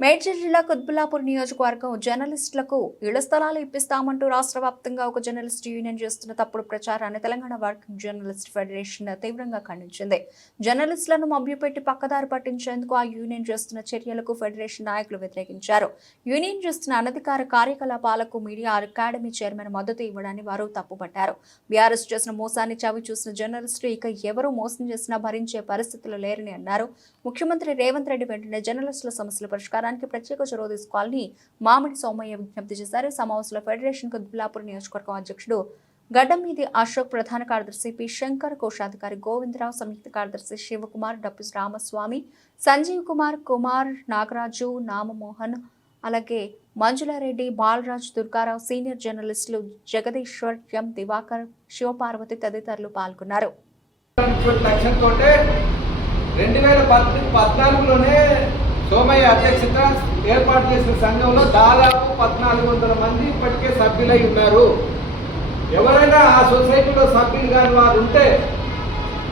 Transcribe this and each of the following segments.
మేడ్చల్ జిల్లా కుత్బుల్లాపూర్ నియోజకవర్గం జర్నలిస్టులకు ఇళ్ళ స్థలాలు ఇప్పిస్తామంటూ రాష్ట్ర వ్యాప్తంగా ఒక జర్నలిస్ట్ యూనియన్ చేస్తున్న తప్పుడు ప్రచారాన్ని తెలంగాణ వర్కింగ్ జర్నలిస్ట్ ఫెడరేషన్ తీవ్రంగా ఖండించింది. జర్నలిస్టులను మభ్యపెట్టి పక్కదారి పట్టించేందుకు ఆ యూనియన్ చేస్తున్న చర్యలకు ఫెడరేషన్ నాయకులు వ్యతిరేకించారు. యూనియన్ చేస్తున్న అనధికార కార్యకలాపాలకు మీడియా అకాడమీ చైర్మన్ మద్దతు ఇవ్వడాన్ని వారు తప్పుపట్టారు. బీఆర్ఎస్ చేసిన మోసాన్ని చవి చూసిన జర్నలిస్టులు ఇక ఎవరు మోసం చేసినా భరించే పరిస్థితులు లేరని అన్నారు. ముఖ్యమంత్రి రేవంత్ రెడ్డి వెంటనే జర్నలిస్టుల సమస్యల పరిష్కారానికి ప్రత్యేక చొరవ తీసుకోవాలని మామిడి సోమయ్య విజ్ఞప్తి చేశారు. సమావేశంలో ఫెడరేషన్ కుద్బులాపూర్ నియోజకవర్గం అధ్యక్షుడు గడ్డమీది అశోక్ ప్రధాన కార్యదర్శి పి. శంకర్ కోశాధికారి గోవిందరావు సంయుక్త కార్యదర్శి శివకుమార్ డబ్బు రామస్వామి సంజీవ్ కుమార్ కుమార్ నాగరాజు నామమోహన్ అలాగే మంజులారెడ్డి బాలరాజ్ దుర్గారావు సీనియర్ జర్నలిస్టులు జగదీశ్వర్ ఎం. దివాకర్ శివపార్వతి తదితరులు పాల్గొన్నారు. రెండు వేల పద్నాలుగులోనే సోమయ్య అధ్యక్షత ఏర్పాటు చేసిన సంఘంలో దాదాపు పద్నాలుగు వందల మంది ఇప్పటికే సభ్యులై ఉన్నారు. ఎవరైనా ఆ సొసైటీలో సభ్యులు కాని వారు ఉంటే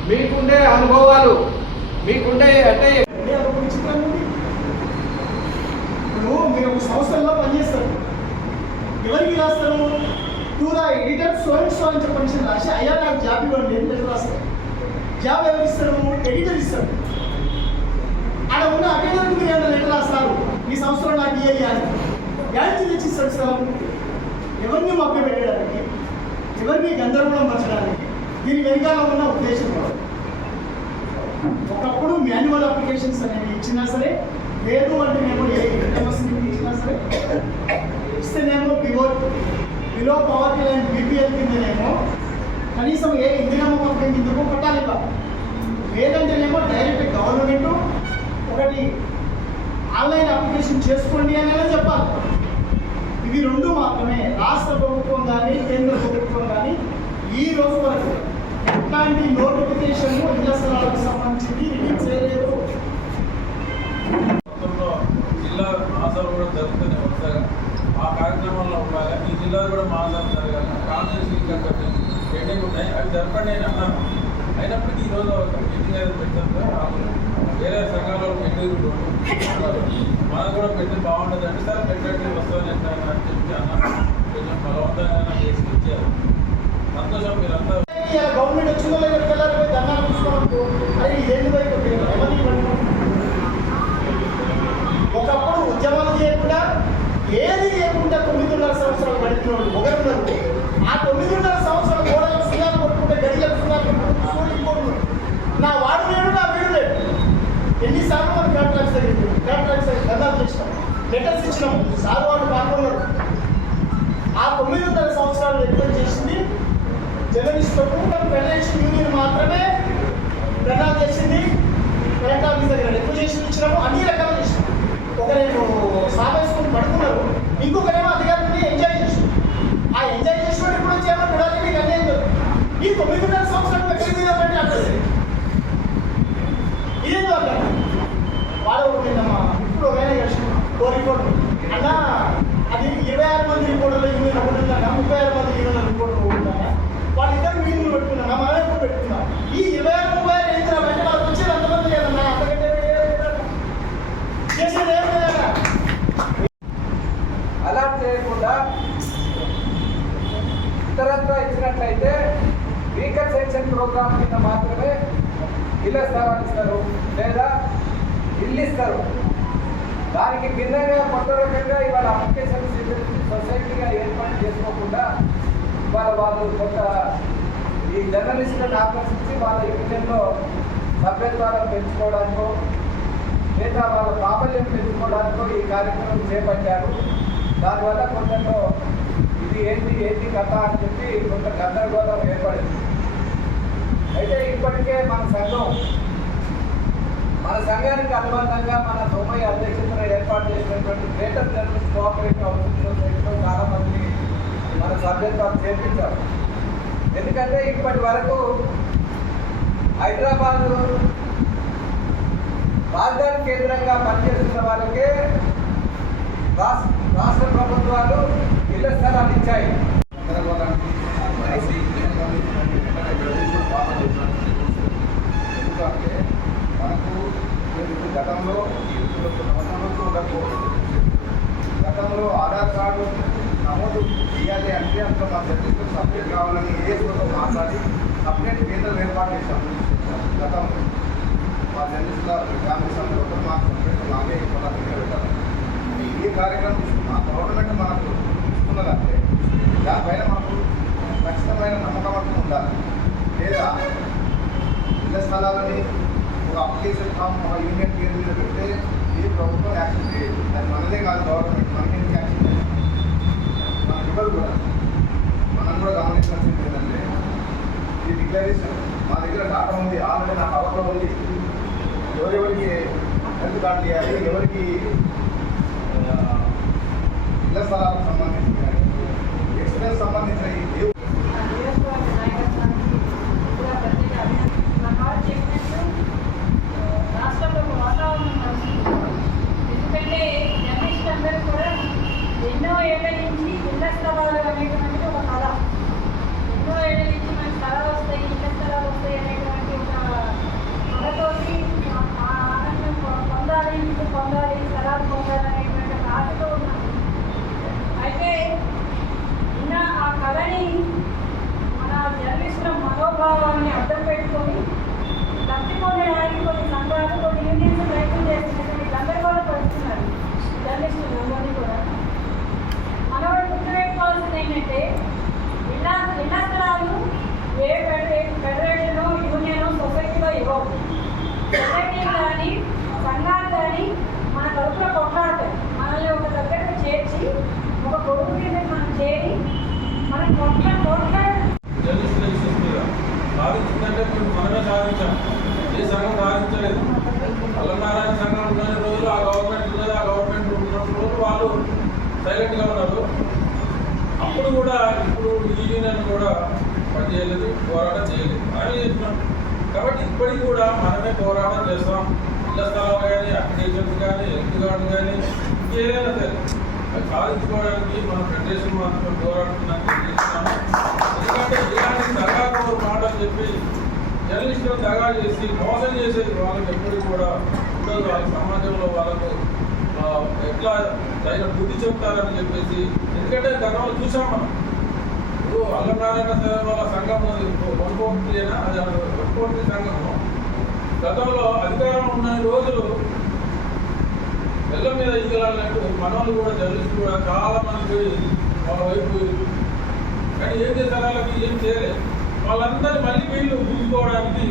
మీకుండే అనుభవాలు మీకుండే అంటే మీరు ఒక సంస్థల్లో పనిచేస్తారు. ఎవరికి రాస్తారు? టూరా ఎడిటర్ సో అండ్ సో అని చెప్పని రాసి అయ్యా నాకు జాబ్ ఇవ్వండి అని లెటర్ రాస్తారు. జాబ్ ఎవరు ఇస్తారు? ఎడిటర్ ఇస్తారు. ఆడ ఉన్న అటెండర్కి మీరు ఏమైనా లెటర్ రాస్తారు ఈ సంవత్సరం నాకు ఇయ్యాలి అని గ్యారెంటీ తెచ్చి సంవత్సరం సార్ ఎవరిని మభ్య పెట్టడానికి ఎవరిని గందరగోళం పరచడానికి దీని వెనకాల ఉన్న ఉద్దేశం ఒకప్పుడు మాన్యువల్ అప్లికేషన్స్ అనేవి ఇచ్చినా సరే లేదు అంటేనేమో ఏ ఇంటర్నెట్ ఇచ్చినా సరే ఇస్తేనేమో below below poverty line BPL కిందనేమో కనీసం ఏ ఇందిరమ్మ పథకం కిందకు కొట్టాలి లేదంటేనేమో డైరెక్ట్ గవర్నమెంట్ ఒకటి ఆన్లైన్ అప్లికేషన్ చేసుకోండి అనేలా చెప్పాలి. ఇవి రెండు మాత్రమే. రాష్ట్ర ప్రభుత్వం కానీ కేంద్ర ప్రభుత్వం కానీ ఈ రోజు వరకు ఇట్లాంటి నోటిఫికేషన్ ఇళ్ళ స్థలాలకు సంబంధించి రిలీజ్ చేయలేదు. మొత్తంలో జిల్లా మాసాలు కూడా జరుగుతూనే వస్తాయి ఆ కార్యక్రమంలో ఉండాలి. ఈ జిల్లాలో కూడా మాసాలు జరగాలి. కాన్స్టిట్యూషన్ ఇంకా ఉన్నాయి. అవి జరపండి అని అన్నాను అయినప్పటికీ ఈరోజు ఒక మీటింగ్ అనేది పెట్టారు. సంఘాల్లో పెండింగ్ మనకు కూడా పెట్టి బాగుంటుంది అంటే సరే పెట్టండి వస్తుంది అని చెప్పి అన్నాను కొంచెం బలవంతంగా చేసి ఇచ్చారు సంతోషం మీరంతా ఇలా గవర్నమెంట్ వచ్చిందో లేదో పిల్లలు పోయి ధర్నాలు చూసుకోవద్దు అది ఇదేంటి బయట ఎవరిని ఇవ్వండి? ఒకప్పుడు ఉద్యమాలు చేయకుండా ఏది చేయకుండా తొమ్మిదిన్నర సంవత్సరాలు గడిపినోడు ఒకరున్నారు ఆ తొమ్మిదిన్నర సంవత్సరాలు గోడలకు సున్నాలు కొట్టుకుంటే గడిలకు సున్నాలు కొట్టుకుంటే సూర్యుడు కొడుకు నా వాడు లేడు నా వీడు లేడు ఎన్నిసార్లు మనం కాంట్రాక్ట్స్ అడిగింది కాంట్రాక్ట్స్ ధర్నాలు చేసినాం లెటర్స్ ఇచ్చినాం. సార్ వాళ్ళు పాల్గొన్నారు ఆ తొమ్మిదిన్నర సంవత్సరాలు రిక్వెస్ట్ చేసింది. జర్నలిస్టులకు ఫెడరేషన్ యూనియన్ మాత్రమే ప్రకారం చేసింది. కలెక్టర్ ఆఫీస్ దగ్గర రిక్వెజేషన్ ఇచ్చినాము. అన్ని రకాలు చేసినాం. ఒకరేమో సాగేసుకుని పడుకున్నారు. ఇంకొక అధికారులని ఎంజాయ్ చేసి ఆ ఎంజాయ్ చేసిన ఇప్పుడు వచ్చేమో చూడాలి మీకు అన్యాయం జరుగుతుంది ఈ తొమ్మిదిన్నర సంవత్సరాలు ఎక్కడికి వెళ్ళామంటే అర్థం ఇదేందో అర్థం వాడు నిన్న మా ఇప్పుడు ఒక ఆయన కలిసి ఓ అన్నా అది ఇరవై ఆరు మంది రిపోర్టర్లు ఇరవై ఒకటి ముప్పై ఆరు మంది ఇరవై రిపోర్టర్లు ఉందన్నా వాళ్ళిద్దరు మీటింగ్ పెట్టుకున్నా మనం ఎప్పుడు పెట్టుకున్నా ఈ ఇరవై ఆరు ముప్పై ఆరు ఏం అంటే వాళ్ళు వచ్చేది అంతమంది లేదన్నా అంతకంటే లేదన్నా. చేసేది ఏం లేదా అలా చేయకుండా ఇతరత్రా ఇచ్చినట్లయితే వీకర్ సెక్షన్ ప్రోగ్రామ్ కింద మాత్రమే ఇళ్ళ స్థలాలు ఇస్తారు లేదా ఇల్లు ఇస్తారు. దానికి భిన్నంగా కొత్త రకంగా ఇవాళ అప్లికేషన్ సొసైటీగా ఏర్పాటు చేసుకోకుండా ఇవాళ వాళ్ళు కొంత ఈ జర్నలిస్టులను ఆకర్షించి వాళ్ళ యూనియన్లో సభ్యత్వాలను పెంచుకోవడానికో లేదా వాళ్ళ ప్రాబల్యం పెంచుకోవడానికో ఈ కార్యక్రమం చేపట్టారు. దానివల్ల కొంచెంలో ఇది ఏంటి ఏంటి కథ అని చెప్పి కొంత గందరగోళం ఏర్పడింది. అయితే ఇప్పటికే మన సంఘం సంఘానికి అనుబంధంగా మన సోమయ్య అధ్యక్షతన ఏర్పాటు చేసినటువంటి గ్రేటర్ జర్నలిస్ట్ కోఆపరేటివ్ హౌసింగ్ సొసైటీలో చాలా మంది మన సభ్యత్వం చేర్పించారు. ఎందుకంటే ఇప్పటి వరకు హైదరాబాద్ రాజధాని కేంద్రంగా పనిచేస్తున్న వాళ్ళకే రాష్ట్ర రాష్ట్ర ప్రభుత్వాలు ఇళ్ళ స్థలాలు ఇచ్చాయి. ఎందుకంటే గతంలో గతంలో ఈ గతంలో ఆధార్ కార్డు నమోదు చేయాలి అంటే అంత మా జర్నలిస్టు సబ్జెక్ట్ కావాలని ఏ మాట్లాడి సబ్జెక్ట్ కేంద్రం ఏర్పాటు చేశాం గతంలో మా జర్నలిస్టుల ఫ్యామిలీ సంఘంలో మా సబ్జెక్ట్ మాకే మన దగ్గర పెట్టాలి ఈ కార్యక్రమం మా గవర్నమెంట్ మనకు ఇస్తున్నదంటే దానిపైన మనకు ఖచ్చితమైన నమ్మకం ఉండాలి. లేదా ఇళ్ళ స్థలాలని అప్లికేషన్ ఫామ్ ఒక యూనియన్ పేరు మీద పెడితే ఏ ప్రభుత్వం యాక్షన్ చేయదు. అది మనదే కాదు గవర్నమెంట్. మనకి యాక్షన్ మన ఇవ్వరు కూడా. మనం కూడా గమనించాల్సింది ఏంటంటే ఈ డిక్లరేషన్ మా దగ్గర డాటా ఉంది. ఆల్రెడీ నాకు అవసరం ఉంది. ఎవరెవరికి హెల్త్ కార్డు చేయాలి ఎవరికి ఇళ్ళ స్థలాలకు సంబంధించి కానీ ఎక్స్పెన్స్ సంబంధించిన ఈ ఏ నియోజకవర్గ నాయకత్వానికి కూడా ప్రత్యేక అభినందనలు. మా కాదు చెప్పినట్టు ఆ, రాష్ట్రంలో ఒక వాతావరణం నడుస్తుంది ఎందుకంటే జర్నలిస్టులు అందరూ కూడా ఎన్నో ఏళ్ళ నుంచి ఇళ్ళ స్థలాలు అనేటువంటిది ఒక కళ ఎన్నో ఏళ్ళ నుంచి మనకి స్థలాలు వస్తాయి ఇళ్ళ స్థలాలు వస్తాయి అనేటువంటి ఒక కళతోటి ఆ ఆ ఆనందం పొ- పొందాలి ఇల్లు పొందాలి స్థలాలు పొందాలి అనేటువంటి ఒక ఆశతో ఉన్నాం అయితే ఉన్న ఆ కళని మన జర్నలిస్టుల మనోభావాన్ని అర్థం పెట్టుకొని లబ్ధి పొందడానికి కొన్ని సంఘాలు కొన్ని యూనియన్స్ ప్రయత్నం చేస్తున్నారు గందరగోళం పడుతున్నారు జర్నలిస్టులు అందరినీ కూడా మనం గుర్తుపెట్టుకోవాల్సింది ఏంటంటే ఇళ్ళ ఇళ్ళ స్థలాలు ఏ ఫెడరే- ఫెడరేషను యూనియన్ సొసైటీలో ఇవ్వవు సొసైటీలు కానీ సంఘాలు కానీ మన కడుపులో కొట్లాడతాయి మనల్ని ఒక దగ్గరకు చేర్చి ఒక గొడుగు కింద మనం చేరి మనం కొట్ల కొట్ల జర్నలిస్టుల ఇష్యూస్ మీద సాధించిందంటే మేము మనమే సాధించాం ఏ సంఘం సాధించలేదు. అల్లనారాయణ సంఘం ఉన్న రోజులు ఆ గవర్నమెంట్ ఉన్నది ఆ గవర్నమెంట్ ఉన్నప్పుడు వాళ్ళు సైలెంట్గా ఉన్నారు. అప్పుడు కూడా ఇప్పుడు ఈ యూనియన్ కూడా పనిచేయలేదు పోరాటం చేయలేదు. అని చెప్తున్నాం. కాబట్టి ఇప్పటికి కూడా మనమే పోరాటం చేస్తాం. ఇళ్ళ స్థలం కానీ అప్లికేషన్స్ కానీ హెల్త్ కార్డు కానీ ఇంకేదైనా సరే. అది సాధించుకోవడానికి మన ఫెడరేషన్ మాత్రం పోరాడుతున్నాం ఎందుకంటే ఇలాంటి దగాకు మాటలు చెప్పి జర్నలిస్టులు దగా చేసి మోసం చేసేది వాళ్ళకి ఎప్పుడు కూడా ఉండదు. వాళ్ళ సమాజంలో వాళ్ళకు ఎట్లా తగిన బుద్ధి చెప్తారని చెప్పేసి ఎందుకంటే గతంలో చూసాం మనం. ఇప్పుడు అల్లనారాయణ వాళ్ళ సంఘం కొనుకోట్లేనా అది కొనుకోటి సంఘము గతంలో అధికారం ఉన్న రోజులు బెల్లం మీద ఈగలాడినట్టు మనవాళ్ళు కూడా జర్నలిస్ట్ కూడా చాలా మంది వాళ్ళ వైపు కానీ ఏం చేశారు వాళ్ళకి? ఏం చేయలేదు. వాళ్ళందరూ మళ్ళీ వీళ్ళు ఊరుకోవడానికి